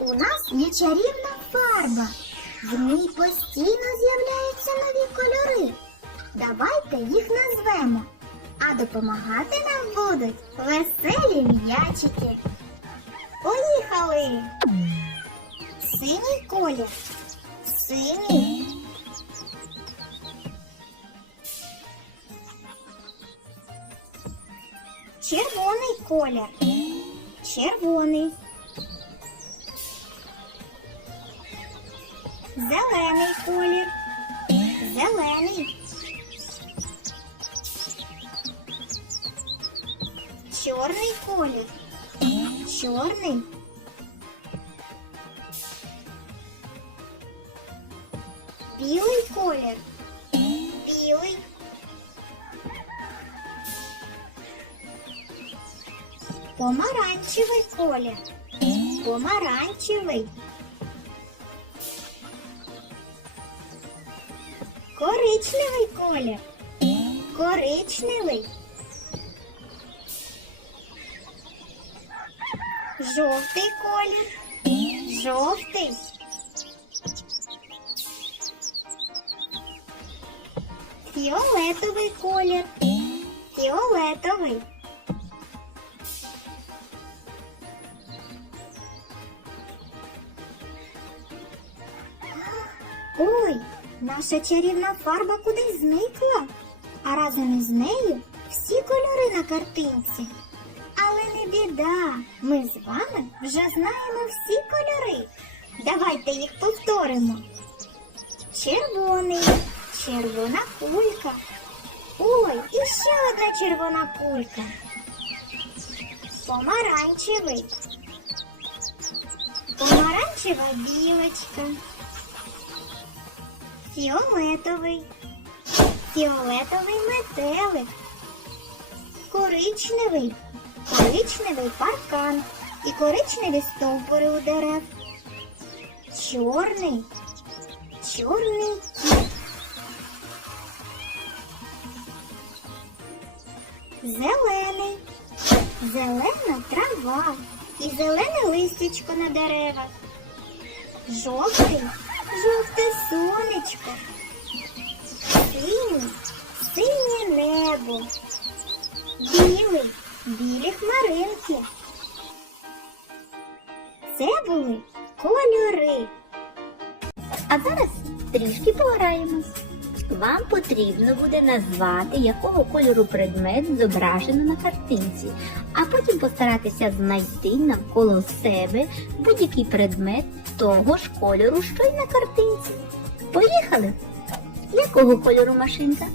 У нас є чарівна фарба. В ній постійно з'являються нові кольори. Давайте їх назвемо. А допомагати нам будуть веселі м'ячики. Поїхали! Синій колір. Синій. Червоний колір. Червоний. Зелений колір. Зелений. Чорний колір. Чорний. Білий колір. Білий. Помаранчевий колір. Помаранчевий. Коричневий колір. Коричневий. Жовтий колір. Жовтий. Фіолетовий колір. Фіолетовий. Ой, наша чарівна фарба кудись зникла, а разом із нею всі кольори на картинці. Але не біда, ми з вами вже знаємо всі кольори. Давайте їх повторимо. Червоний, червона кулька. Ой, і ще одна червона кулька. Помаранчевий. Помаранчева білочка. Фіолетовий. Фіолетовий метелик. Коричневий. Коричневий паркан. І коричневі стовбури у дерев. Чорний. Чорний кіт. Зелений. Зелена трава. І зелене листячко на деревах. Жовтий. Сонечко. Синій. Синє небо. Білий. Білі хмаринки. Це були кольори. А зараз трішки пограємось. Вам потрібно буде назвати, якого кольору предмет зображено на картинці, а потім постаратися знайти навколо себе будь-який предмет того ж кольору, що й на картинці. Поїхали! Якого кольору машинка?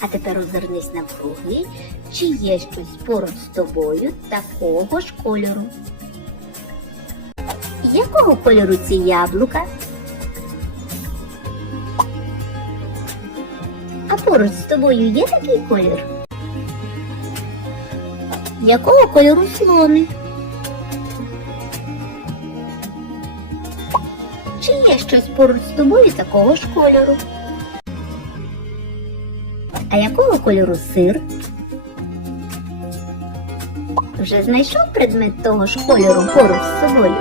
А тепер озирнись навкруги, чи є щось поруч з тобою такого ж кольору. Якого кольору ці яблука? А поруч з тобою є такий колір? Якого кольору слони? Чи є щось поруч з тобою такого ж кольору? А якого кольору сир? Вже знайшов предмет того ж кольору поруч з собою?